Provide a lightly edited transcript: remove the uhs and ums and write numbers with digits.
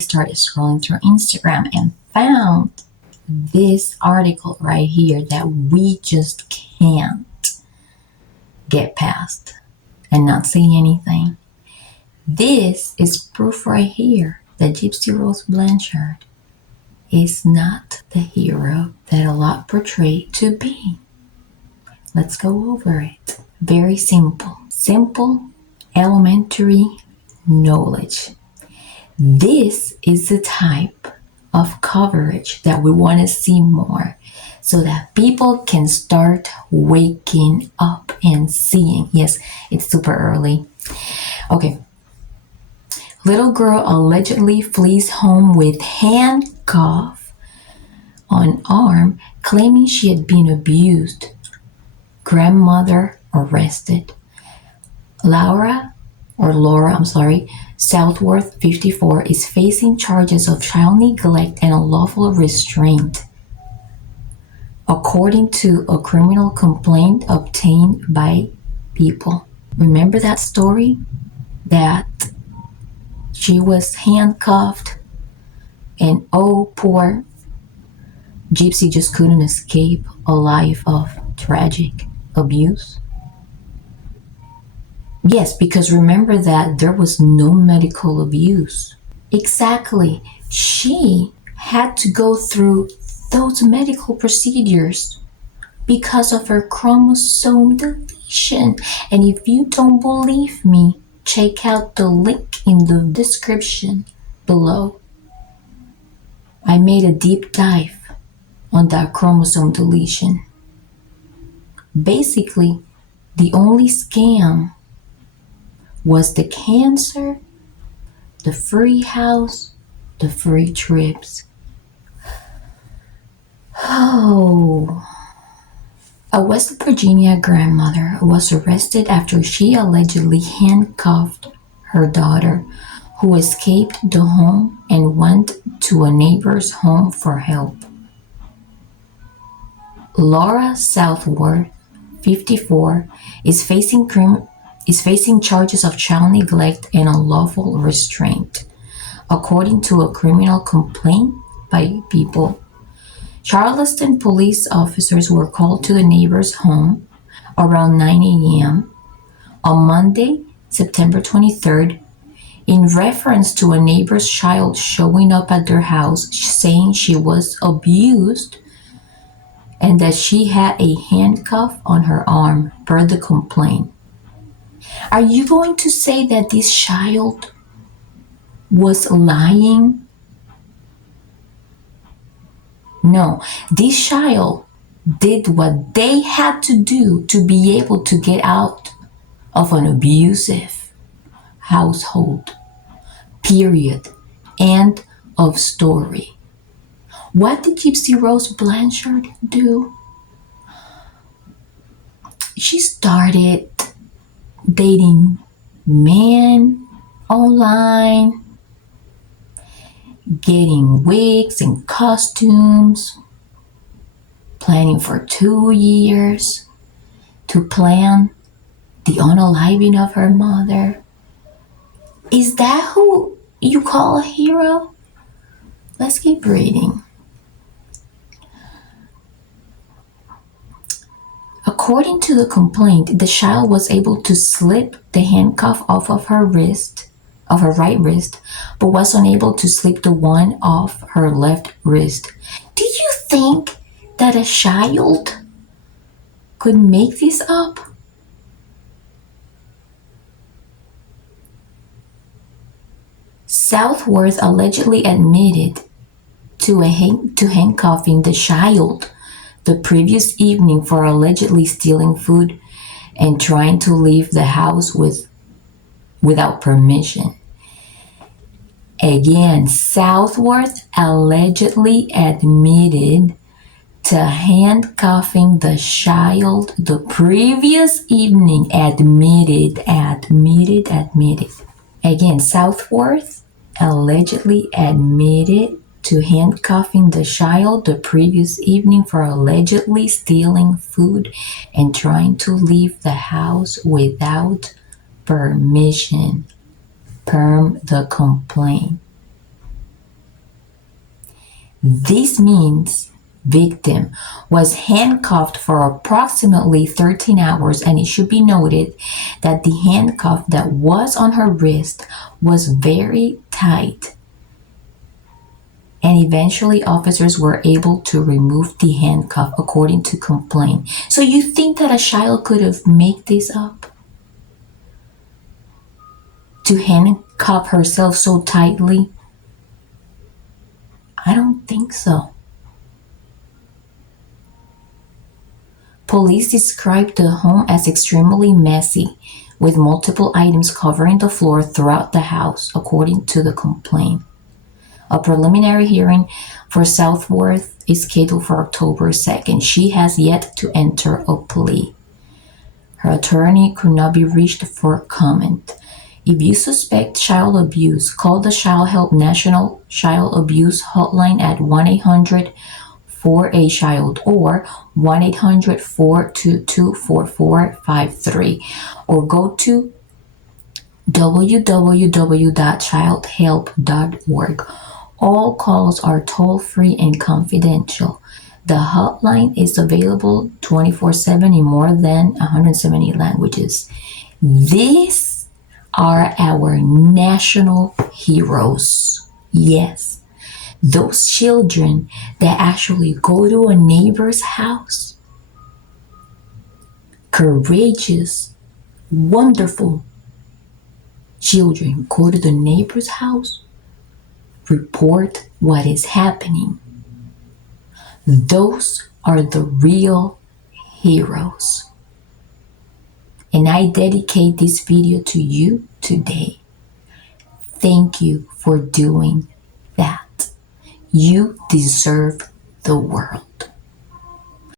started scrolling through Instagram and found this article right here that we just can't get past and not say anything. This is proof right here that Gypsy Rose Blanchard is not the hero that a lot portray to be. Let's go over it. Very simple. Simple, elementary knowledge. This is the type of coverage that we want to see more so that people can start waking up and seeing. Yes, it's super early. Okay. Little girl allegedly flees home with handcuff on arm, claiming she had been abused. Grandmother arrested. Laura, Southworth, 54, is facing charges of child neglect and unlawful restraint, according to a criminal complaint obtained by People. Remember that story? That she was handcuffed and oh, poor Gypsy just couldn't escape a life of tragic abuse? Yes, because remember that there was no medical abuse. Exactly. She had to go through those medical procedures because of her chromosome deletion. And if you don't believe me, check out the link in the description below. I made a deep dive on that chromosome deletion. Basically, the only scam was the cancer, the free house, the free trips. Oh. A West Virginia grandmother was arrested after she allegedly handcuffed her daughter, who escaped the home and went to a neighbor's home for help. Laura Southworth, 54, is facing charges of child neglect and unlawful restraint, according to a criminal complaint by People. Charleston police officers were called to the neighbor's home around 9 a.m. on Monday, September 23rd, in reference to a neighbor's child showing up at their house saying she was abused and that she had a handcuff on her arm, per the complaint. Are you going to say that this child was lying? No, this child did what they had to do to be able to get out of an abusive household. Period. End of story. What did Gypsy Rose Blanchard do? She started dating men online, getting wigs and costumes, planning for 2 years to plan the unaliving of her mother. Is that who you call a hero? Let's keep reading. According to the complaint, the child was able to slip the handcuff off of her right wrist, but was unable to slip the one off her left wrist. Do you think that a child could make this up? Southworth allegedly admitted to handcuffing the child the previous evening for allegedly stealing food and trying to leave the house without permission. Again, Southworth allegedly admitted to handcuffing the child the previous evening. Admitted. Again, Southworth allegedly admitted to handcuffing the child the previous evening for allegedly stealing food and trying to leave the house without permission, per the complaint. This means victim was handcuffed for approximately 13 hours, and it should be noted that the handcuff that was on her wrist was very tight, and eventually officers were able to remove the handcuff according to complaint. So you think that a child could have made this up? To handcuff herself so tightly? I don't think so. Police described the home as extremely messy, with multiple items covering the floor throughout the house, according to the complaint. A preliminary hearing for Southworth is scheduled for October 2nd. She has yet to enter a plea. Her attorney could not be reached for comment. If you suspect child abuse, call the Child Help National Child Abuse Hotline at 1-800-4A-CHILD or 1-800-422-4453, or go to www.childhelp.org. All calls are toll-free and confidential. The hotline is available 24/7 in more than 170 languages. These are our national heroes. Yes, those children that actually go to a neighbor's house. Courageous, wonderful children go to the neighbor's house, report what is happening. Those are the real heroes. And I dedicate this video to you today. Thank you for doing that. You deserve the world.